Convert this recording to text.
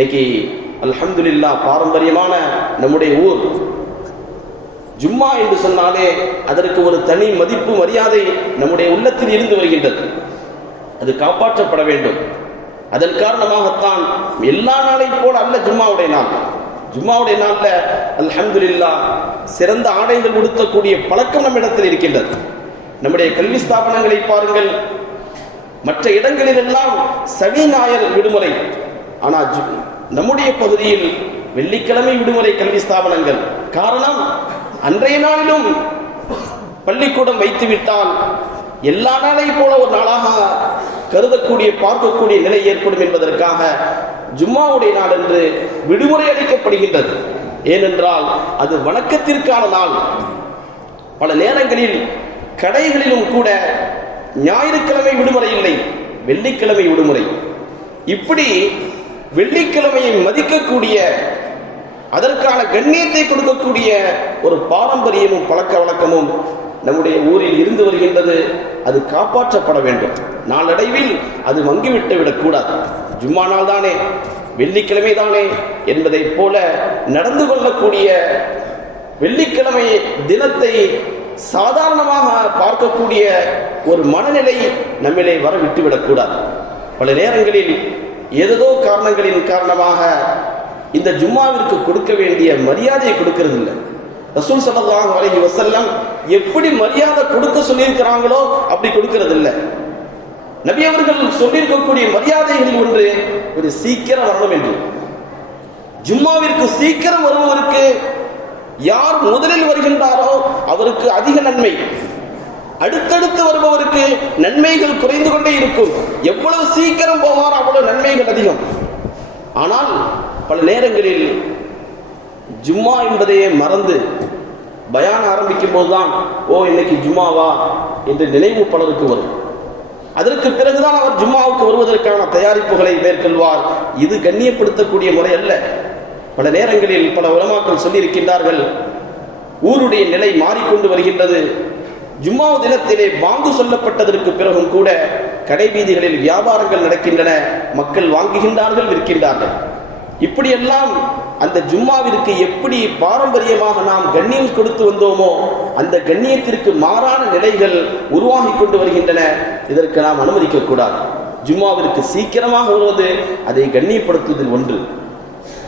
இன்னைக்கு அல்ஹம்துலில்லாஹ் பாரம்பரியமான நம்முடைய ஊர் ஜும்மா என்று சொன்னாலே அதற்கு ஒரு தனி மதிப்பு மரியாதை நம்முடைய உள்ளத்தில் இருந்து வருகின்றது. அது காப்பாற்றப்பட வேண்டும். அதன் காரணமாகத்தான் எல்லா நாளையும் போல அல்ல ஜும்மாவுடைய நாள். ஜும்மாவுடைய நாள்ல அல்ஹம்துலில்லாஹ் சிறந்த ஆடைகள் உடுத்தக்கூடிய பழக்கம் நம்மிடத்தில் இருக்கின்றது. நம்முடைய கல்வி ஸ்தாபனங்களை பாருங்கள், மற்ற இடங்களில் எல்லாம் சனி ஞாயிறு விடுமுறை, ஆனால் நம்முடைய பகுதியில் வெள்ளிக்கிழமை விடுமுறை கல்வி ஸ்தாபனங்கள். காரணம், அன்றைய நாளிலும் பள்ளிக்கூடம் வைத்துவிட்டால் எல்லா நாளையும் போல ஒரு நாளாக கருதக்கூடிய பார்க்கக்கூடிய நிலை ஏற்படும் என்பதற்காக ஜும்மாவுடைய நாள் என்று விடுமுறை அளிக்கப்படுகின்றது. ஏனென்றால் அது வணக்கத்திற்கான நாள். பல நேரங்களில் கடைகளிலும் கூட ஞாயிற்றுக்கிழமை விடுமுறை இல்லை, வெள்ளிக்கிழமை விடுமுறை. இப்படி வெள்ளிக்கிழமையை மதிக்கக்கூடிய, அதற்கான கண்ணியத்தை கொடுக்கக்கூடிய ஒரு பாரம்பரியமும் பழக்க வழக்கமும் நம்முடைய ஊரில் இருந்து வருகின்றது. அது காப்பாற்றப்பட வேண்டும். நாளடைவில் அது மங்கிவிட்டு விடக்கூடாது. ஜும்மா நாள் தானே, வெள்ளிக்கிழமை தானே என்பதை போல நடந்து கொள்ளக்கூடிய, வெள்ளிக்கிழமை தினத்தை சாதாரணமாக பார்க்கக்கூடிய ஒரு மனநிலை நம்மிலே வர விட்டுவிடக்கூடாது. பல நேரங்களில் ஏதோ காரணங்களின் காரணமாக இந்த ஜும்மாவிற்கு கொடுக்க வேண்டிய மரியாதையை கொடுக்கிறது இல்லை. ரசூல் ஸல்லல்லாஹு அலைஹி வஸல்லம் எப்படி மரியாதை கொடுக்க சொல்லியிருக்கிறாங்களோ அப்படி கொடுக்கிறது இல்லை. நபி அவர்கள் சொல்லியிருக்கக்கூடிய மரியாதைகள் ஒன்று, ஒரு சீக்கிரம் வரணும் என்று. ஜும்மாவிற்கு சீக்கிரம் வருவதற்கு யார் முதலில் வருகின்றாரோ அவருக்கு அதிக நன்மை, அடுத்தடுத்து வருபவருக்கு நன்மைகள் குறைந்து கொண்டே இருக்கும். எவ்வளவு சீக்கிரம் போவாரோ அவ்வளவு நன்மைகள் அதிகம். ஆனால் பல நேரங்களில் ஜும்மா என்பதையே மறந்து பயான் ஆரம்பிக்கும் போதுதான் இன்னைக்கு ஜும்மாவா என்று நினைவு பலருக்கு வரும். அதற்கு பிறகுதான் அவர் ஜும்மாவுக்கு வருவதற்கான தயாரிப்புகளை மேற்கொள்வார். இது கண்ணியப்படுத்தக்கூடிய முறை அல்ல. பல நேரங்களில் பல உலமாக்கள் சொல்லி இருக்கின்றார்கள், ஊருடைய நிலை மாறிக்கொண்டு வருகின்றது. ஜும்மா தினத்திலே பாங்கு சொல்லப்பட்டதற்கு பிறகும் கூட கடை வீதிகளில் வியாபாரங்கள் நடக்கின்றன, மக்கள் வாங்குகின்றார்கள், விற்கின்றார்கள். இப்படியெல்லாம் அந்த ஜும்மாவிற்கு எப்படி பாரம்பரியமாக நாம் கண்ணியம் கொடுத்து வந்தோமோ அந்த கண்ணியத்திற்கு மாறான நிலைகள் உருவாகி கொண்டு வருகின்றன. இதற்கு நாம் அனுமதிக்க கூடாது. ஜும்மாவிற்கு சீக்கிரமாக வருவது அதை கண்ணியப்படுத்துவதில் ஒன்று.